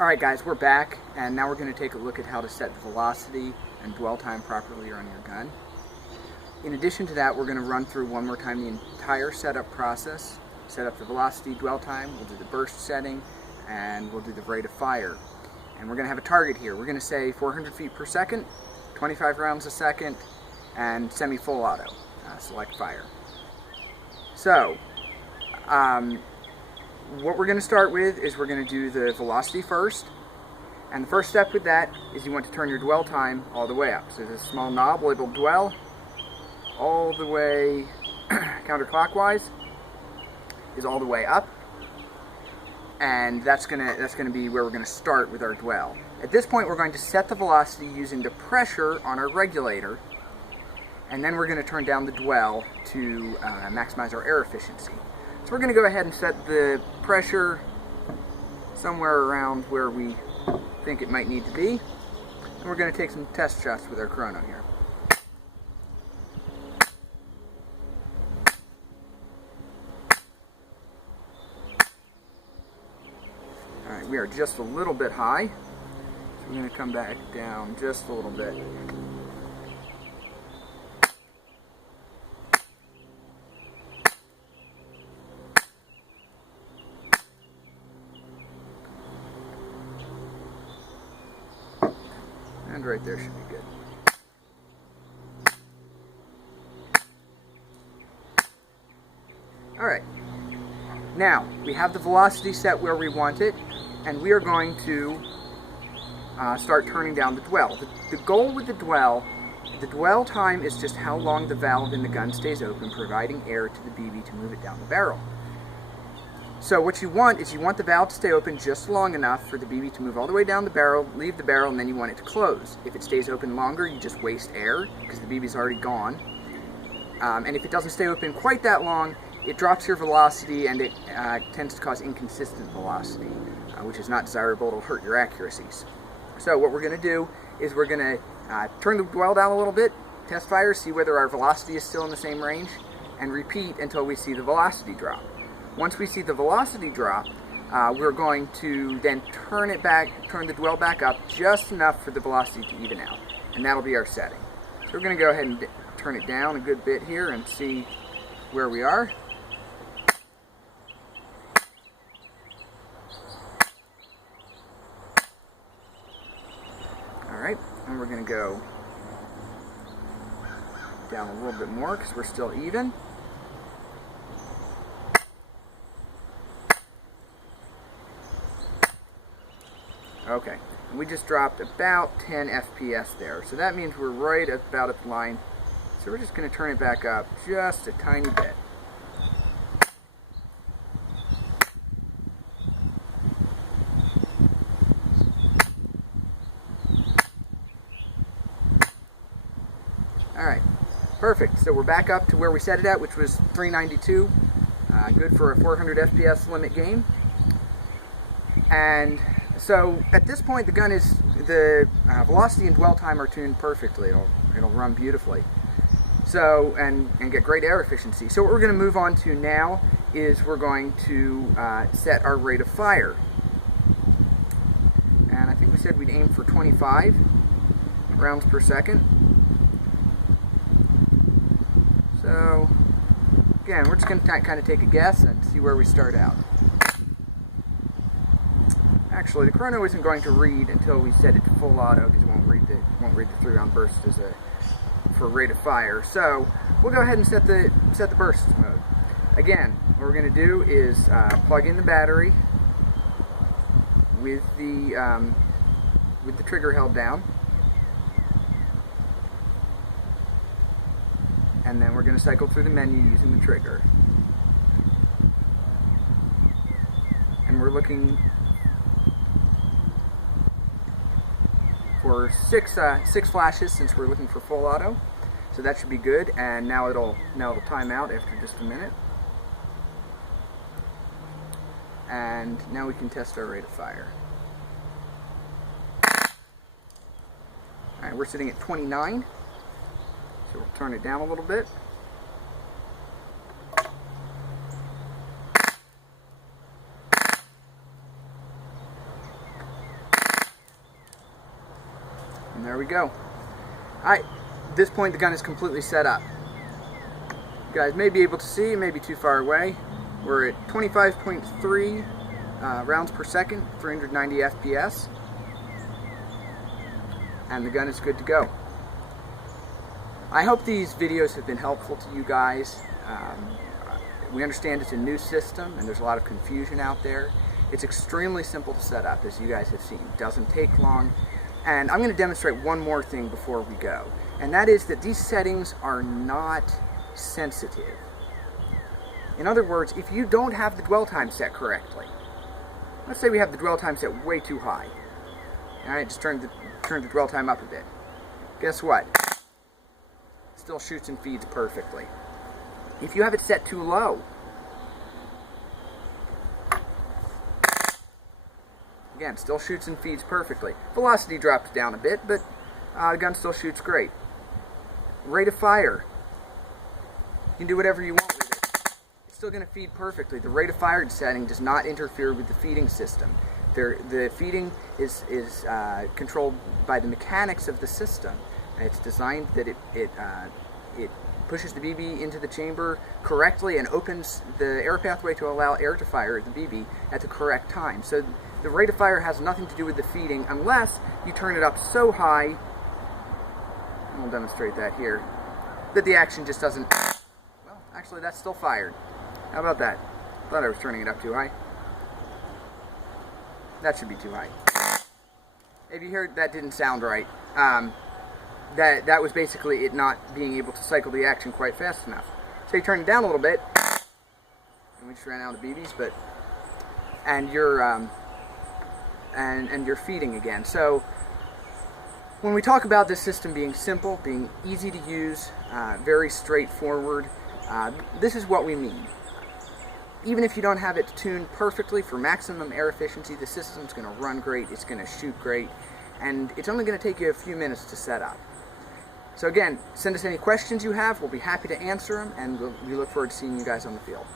Alright guys, we're back, and now we're going to take a look at how to set the velocity and dwell time properly on your gun. In addition to that, we're going to run through one more time the entire setup process. Set up the velocity, dwell time, we'll do the burst setting, and we'll do the rate of fire. And we're going to have a target here. We're going to say 400 feet per second, 25 rounds a second, and semi-full auto. Select fire. So, what we're going to start with is we're going to do the velocity first. And the first step with that is you want to turn your dwell time all the way up. So there's a small knob labeled dwell, all the way counterclockwise is all the way up. And that's gonna be where we're going to start with our dwell. At this point, we're going to set the velocity using the pressure on our regulator, and then we're going to turn down the dwell to maximize our air efficiency. So we're going to go ahead and set the pressure somewhere around where we think it might need to be, and we're going to take some test shots with our chrono here. Alright, we are just a little bit high, so we're going to come back down just a little bit. And right there should be good. Alright, now we have the velocity set where we want it, and we are going to start turning down the dwell. The goal with the dwell time is just how long the valve in the gun stays open, providing air to the BB to move it down the barrel. So what you want is you want the valve to stay open just long enough for the BB to move all the way down the barrel, leave the barrel, and then you want it to close. If it stays open longer, you just waste air because the BB's already gone. And if it doesn't stay open quite that long, it drops your velocity, and it tends to cause inconsistent velocity, which is not desirable. It'll hurt your accuracies. So what we're going to do is we're going to turn the dwell down a little bit, test fire, see whether our velocity is still in the same range, and repeat until we see the velocity drop. Once we see the velocity drop, we're going to then turn the dwell back up just enough for the velocity to even out. And that'll be our setting. So we're going to go ahead and turn it down a good bit here and see where we are. Alright, and we're going to go down a little bit more because we're still even. Okay, and we just dropped about 10 FPS there, so that means we're right about at the line. So we're just going to turn it back up just a tiny bit. Alright, perfect. So we're back up to where we set it at, which was 392. Good for a 400 FPS limit game. And so at this point, the gun is, the velocity and dwell time are tuned perfectly. It'll run beautifully. So, and get great air efficiency. So what we're going to move on to now is we're going to set our rate of fire. And I think we said we'd aim for 25 rounds per second. So, again, we're just going to kind of take a guess and see where we start out. Actually, the chrono isn't going to read until we set it to full auto because it won't read the 3-round burst for rate of fire. So we'll go ahead and set the burst mode. Again, what we're going to do is plug in the battery with the trigger held down, and then we're going to cycle through the menu using the trigger. And we're looking for six flashes since we're looking for full auto, so that should be good. And now it'll time out after just a minute, and now we can test our rate of fire. All right, we're sitting at 29, so we'll turn it down a little bit. And there we go. Alright, at this point the gun is completely set up. You guys may be able to see, maybe too far away. We're at 25.3 rounds per second, 390 FPS. And the gun is good to go. I hope these videos have been helpful to you guys. We understand it's a new system and there's a lot of confusion out there. It's extremely simple to set up, as you guys have seen. It doesn't take long. And I'm going to demonstrate one more thing before we go. And that is that these settings are not sensitive. In other words, if you don't have the dwell time set correctly, let's say we have the dwell time set way too high. Alright, just turn the dwell time up a bit. Guess what? Still shoots and feeds perfectly. If you have it set too low, again, still shoots and feeds perfectly. Velocity drops down a bit, but the gun still shoots great. Rate of fire. You can do whatever you want with it. It's still going to feed perfectly. The rate of fire setting does not interfere with the feeding system. The feeding is controlled by the mechanics of the system. It's designed that it pushes the BB into the chamber correctly and opens the air pathway to allow air to fire at the BB at the correct time. So the rate of fire has nothing to do with the feeding unless you turn it up so high, and we'll demonstrate that here, that the action just doesn't, well, actually that's still fired. How about that? Thought I was turning it up too high. That should be too high. If you heard that didn't sound right, that was basically it not being able to cycle the action quite fast enough. So you turn it down a little bit, and we just ran out of BBs, but and you're feeding again. So when we talk about this system being simple, being easy to use, very straightforward, this is what we mean. Even if you don't have it tuned perfectly for maximum air efficiency, the system's going to run great, it's going to shoot great, and it's only going to take you a few minutes to set up. So again, send us any questions you have, we'll be happy to answer them, and we look forward to seeing you guys on the field.